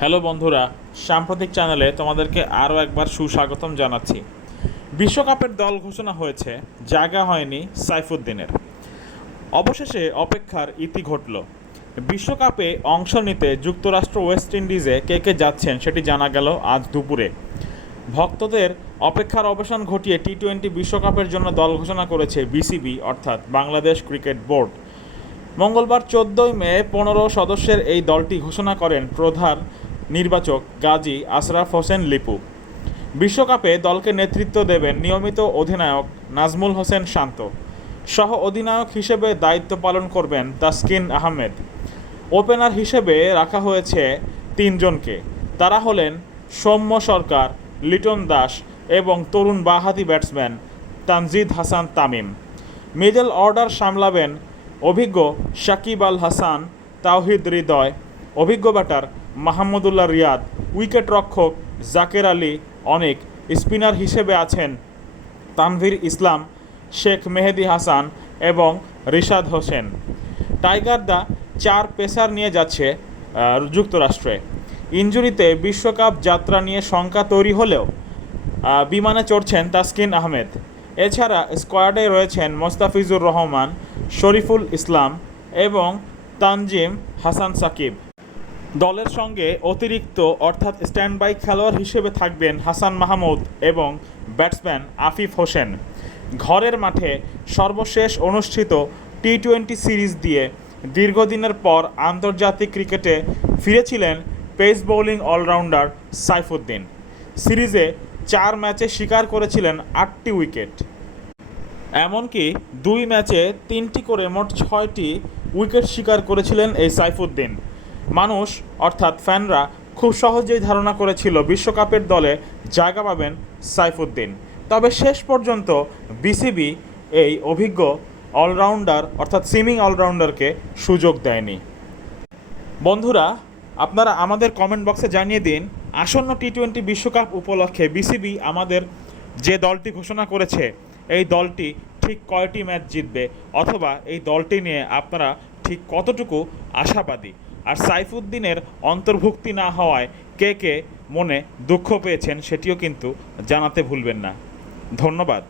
Hello বন্ধুরা, সাম্প্রতিক চ্যানেলে তোমাদেরকে আরও একবার সুস্বাগতম জানাচ্ছি। বিশ্বকাপের দল ঘোষণা হয়েছে, জায়গা হয়নি সাইফুদ্দিনের। অবশেষে অপেক্ষার ইতি ঘটল। বিশ্বকাপে অংশ নিতে যুক্তরাষ্ট্র ওয়েস্ট ইন্ডিজে কে কে যাচ্ছেন সেটি জানা গেল আজ দুপুরে। ভক্তদের অপেক্ষার অবসান ঘটিয়ে টি টোয়েন্টি বিশ্বকাপের জন্য দল ঘোষণা করেছে বিসিবি, অর্থাৎ বাংলাদেশ ক্রিকেট বোর্ড। মঙ্গলবার চোদ্দোই মে পনেরো সদস্যের এই দলটি ঘোষণা করেন প্রধান নির্বাচক গাজী আশরাফ হোসেন লিপু। বিশ্বকাপে দলকে নেতৃত্ব দেবেন নিয়মিত অধিনায়ক নাজমুল হোসেন শান্ত। সহ অধিনায়ক হিসেবে দায়িত্ব পালন করবেন তাসকিন আহমেদ। ওপেনার হিসেবে রাখা হয়েছে তিনজনকে। তারা হলেন সৌম্য সরকার, লিটন দাস এবং তরুণ বাহাতি batsman Tanzid Hasan Tamim. Middle order সামলাবেন অভিজ্ঞ শাকিব আল হাসান, তাওহিদ হৃদয়। অভিজ্ঞ ব্যাটার মাহমুদুল্লাহ রিয়াদ, উইকেট রক্ষক জাকের আলী, অনেক স্পিনার হিসেবে আছেন তানভীর ইসলাম, শেখ মেহেদি হাসান এবং রিশাদ হোসেন। টাইগার দা চার পেসার নিয়ে যাচ্ছে যুক্তরাষ্ট্রে। ইঞ্জুরিতে বিশ্বকাপ যাত্রা নিয়ে শঙ্কা তৈরি হলেও বিমানে চড়ছেন তাসকিন আহমেদ। এছাড়া স্কোয়াডে রয়েছেন মোস্তাফিজুর রহমান, শরীফুল ইসলাম এবং তানজিম হাসান সাকিব। দলের সঙ্গে অতিরিক্ত, অর্থাৎ স্ট্যান্ডবাই খেলোয়াড় হিসেবে থাকবেন হাসান মাহমুদ এবং ব্যাটসম্যান আফিফ হোসেন। ঘরের মাঠে সর্বশেষ অনুষ্ঠিত টি টোয়েন্টি সিরিজ দিয়ে দীর্ঘদিনের পর আন্তর্জাতিক ক্রিকেটে ফিরেছিলেন পেস বোলিং অলরাউন্ডার সাইফুদ্দিন। সিরিজে চার ম্যাচে শিকার করেছিলেন আটটি উইকেট। এমনকি দুই ম্যাচে তিনটি করে মোট ছয়টি উইকেট শিকার করেছিলেন এই সাইফুদ্দিন। মানুষ, অর্থাৎ ফ্যানরা, খুব সহজেই ধারণা করেছিল বিশ্বকাপের দলে জায়গা পাবেন সাইফুদ্দিন। তবে শেষ পর্যন্ত বিসিবি এই অভিজ্ঞ অলরাউন্ডার, অর্থাৎ সিমিং অলরাউন্ডারকে সুযোগ দেয়নি। বন্ধুরা, আপনারা আমাদের কমেন্ট বক্সে জানিয়ে দিন, আসন্ন টি টোয়েন্টি বিশ্বকাপ উপলক্ষে বিসিবি আমাদের যে দলটি ঘোষণা করেছে, এই দলটি ঠিক কয়টি ম্যাচ জিতবে অথবা এই দলটি নিয়ে আপনারা ঠিক কতটুকু আশাবাদী? আর সাইফুদ্দিনের অন্তর্ভুক্তি না হওয়ায় কে কে মনে দুঃখ পেয়েছেন সেটিও কিন্তু জানাতে ভুলবেন না। ধন্যবাদ।